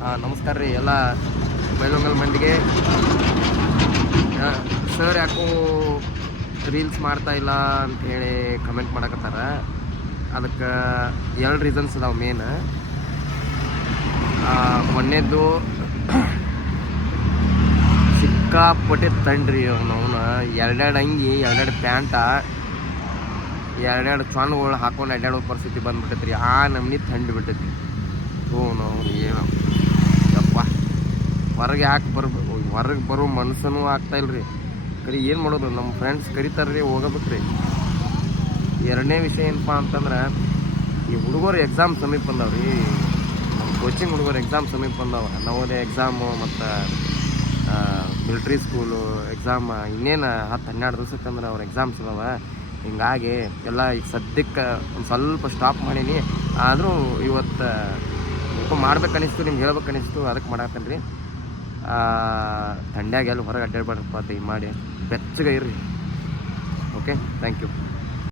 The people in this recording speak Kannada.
ನಮಸ್ಕಾರ ರೀ, ಎಲ್ಲ ಬೈಲೊಂಗಲ್ ಮಂದಿಗೆ. ಸರ್ ಯಾಕೋ ರೀಲ್ಸ್ ಮಾಡ್ತಾ ಇಲ್ಲ ಅಂತ ಹೇಳಿ ಕಮೆಂಟ್ ಮಾಡಕತ್ತಾರ. ಅದಕ್ಕೆ ಎರಡು ರೀಸನ್ಸ್ ಅದಾವೆ ಮೇನ್ ಮೊನ್ನೆದ್ದು ಸಿಕ್ಕಾಪಟ್ಟೆ ತಂಡ್ರಿ ಅವನು ಅವನು. ಎರಡೆರಡು ಅಂಗಿ, ಎರಡೆರಡು ಪ್ಯಾಂಟ, ಎರಡೆರಡು ಚಾನ್ಗಳು ಹಾಕೊಂಡು ಅಡ್ಡಾಡೋ ಪರಿಸ್ಥಿತಿ ಬಂದ್ಬಿಟ್ಟೈತ್ರಿ ಆ ನಮ್ನಿ ಥಂಡಿ ಬಿಟ್ಟೈತಿ ಹ್ಞೂ ನಾವು ಏನು ಹೊರಗೆ ಯಾಕೆ ಬರ್ಬೇಕು ಹೊರಗೆ ಬರೋ ಆಗ್ತಾ ರೀ ಕರಿ ಏನು ಮಾಡೋದು? ನಮ್ಮ ಫ್ರೆಂಡ್ಸ್ ಕರಿತಾರ್ರಿ ಹೋಗಬೇಕು ರೀ ಎರಡನೇ ವಿಷಯ ಏನಪ್ಪ ಅಂತಂದ್ರೆ, ಈ ಹುಡುಗರು ಎಕ್ಸಾಮ್ ಸಮೀಪ ಬಂದಾವ ರೀ ನಮ್ಮ ಕೋಚಿಂಗ್ ಹುಡುಗರು ಎಕ್ಸಾಮ್ ಸಮೀಪ ಬಂದಾವ. ನವೋದಯ ಎಕ್ಸಾಮು ಮತ್ತು ಮಿಲ್ಟ್ರಿ ಸ್ಕೂಲು ಎಕ್ಸಾಮ್ ಇನ್ನೇನು ಹತ್ತು ಹನ್ನೆರಡು ದಿವ್ಸಕ್ಕಂದ್ರೆ ಅವ್ರ ಎಕ್ಸಾಮ್ಸ್ ಅದಾವ ಹಿಂಗಾಗಿ ಎಲ್ಲ ಈಗ ಸದ್ಯಕ್ಕೆ ಒಂದು ಸ್ವಲ್ಪ ಸ್ಟಾಪ್ ಮಾಡೀನಿ. ಆದರೂ ಇವತ್ತು ಮಾಡ್ಬೇಕು ಅನಿಸ್ತು ನಿಮ್ಗೆ ಹೇಳ್ಬೇಕು ಅನಿಸ್ತು ಅದಕ್ಕೆ ಮಾಡಾಕ್ತೇನೆ ರೀ ಥಂಡ್ಯಾಗ ಎಲ್ಲಿ ಹೊರಗೆ ಅಡ್ಡಾಡ್ಬಾರ್ದಪ್ಪ ದಯಮಾಡಿ ಬೆಚ್ಚಗೆ ಇರ್ರಿ. Okay thank you